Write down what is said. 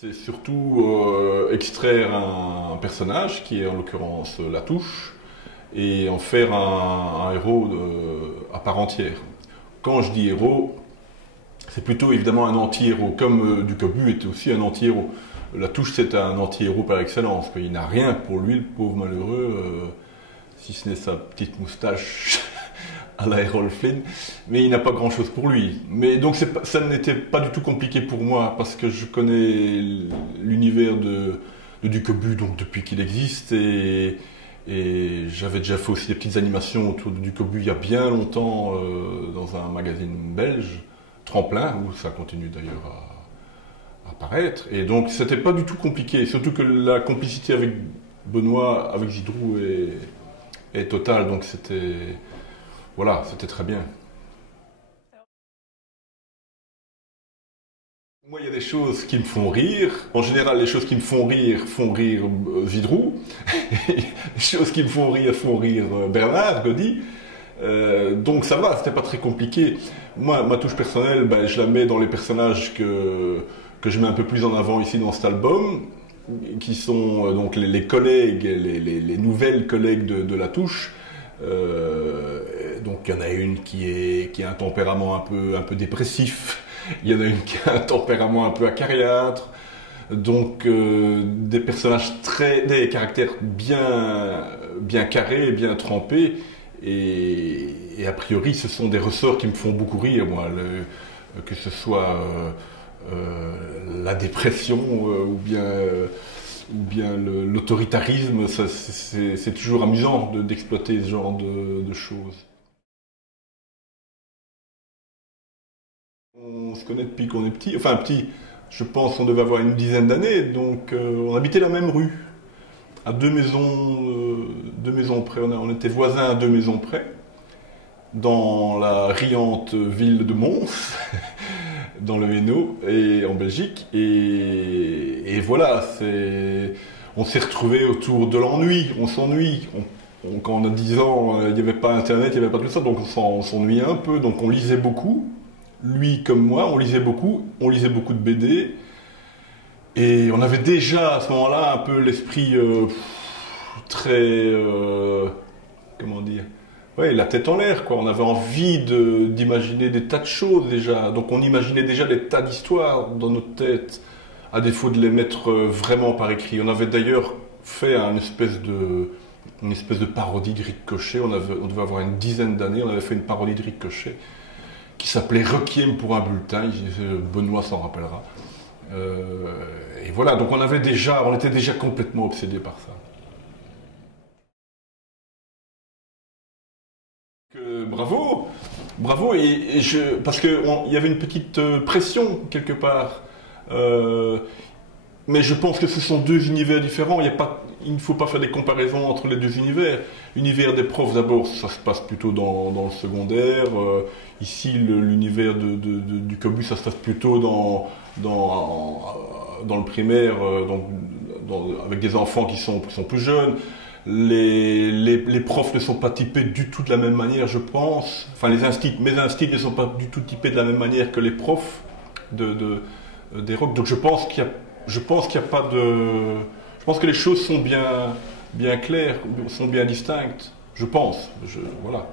C'est surtout extraire un personnage, qui est en l'occurrence Latouche, et en faire un héros à part entière. Quand je dis héros, c'est plutôt évidemment un anti-héros, comme Ducobu était aussi un anti-héros. Latouche, c'est un anti-héros par excellence. Il n'a rien pour lui, le pauvre malheureux, si ce n'est sa petite moustache à la Errol Flynn, mais il n'a pas grand-chose pour lui. Mais donc ça n'était pas du tout compliqué pour moi, parce que je connais l'univers de Ducobu donc depuis qu'il existe, et j'avais déjà fait aussi des petites animations autour de Ducobu il y a bien longtemps dans un magazine belge, Tremplin, où ça continue d'ailleurs à apparaître. Et donc c'était pas du tout compliqué, surtout que la complicité avec Benoît, avec Zidrou est totale, donc c'était... Voilà, c'était très bien. Moi, il y a des choses qui me font rire. En général, les choses qui me font rire Zidrou. Les choses qui me font rire Bernard, Gaudy. Donc ça va, c'était pas très compliqué. Moi, ma touche personnelle, ben, je la mets dans les personnages que je mets un peu plus en avant ici dans cet album, qui sont donc les collègues, les nouvelles collègues de Latouche. Donc il y en a une qui a un tempérament un peu dépressif, il y en a une qui a un tempérament un peu acariâtre, donc des personnages des caractères bien carrés, bien trempés, et a priori ce sont des ressorts qui me font beaucoup rire, moi, que ce soit la dépression ou bien l'autoritarisme, c'est toujours amusant d'exploiter ce genre de choses. On se connaît depuis qu'on est petit, enfin petit, je pense qu'on devait avoir une dizaine d'années, donc on habitait la même rue, à deux maisons près, on était voisins à deux maisons près, dans la riante ville de Mons, dans le Hainaut et en Belgique, et voilà, on s'est retrouvés autour de l'ennui, on s'ennuie. Quand on a 10 ans, il n'y avait pas Internet, il n'y avait pas tout ça, donc on s'ennuyait un peu, donc on lisait beaucoup. Lui comme moi, on lisait beaucoup de BD, et on avait déjà à ce moment-là un peu l'esprit très... comment dire, ouais, la tête en l'air, quoi. On avait envie d'imaginer des tas de choses déjà. Donc on imaginait déjà des tas d'histoires dans notre tête, à défaut de les mettre vraiment par écrit. On avait d'ailleurs fait une espèce de parodie de Ricochet. On devait avoir une dizaine d'années. On avait fait une parodie de Ricochet qui s'appelait Requiem pour un bulletin. Benoît s'en rappellera. Et voilà, donc on était déjà complètement obsédés par ça. Bravo, bravo, parce qu'il y avait une petite pression quelque part, mais je pense que ce sont deux univers différents, il ne faut pas faire des comparaisons entre les deux univers. L'univers des profs d'abord, ça se passe plutôt dans le secondaire, ici l'univers du Ducobu, ça se passe plutôt dans le primaire, avec des enfants qui sont plus jeunes. Les profs ne sont pas typés du tout de la même manière, je pense. Enfin, mes instits ne sont pas du tout typés de la même manière que les profs des rocs. Donc je pense qu'il y a pas de... Je pense que les choses sont bien claires, sont bien distinctes. Je pense. Voilà.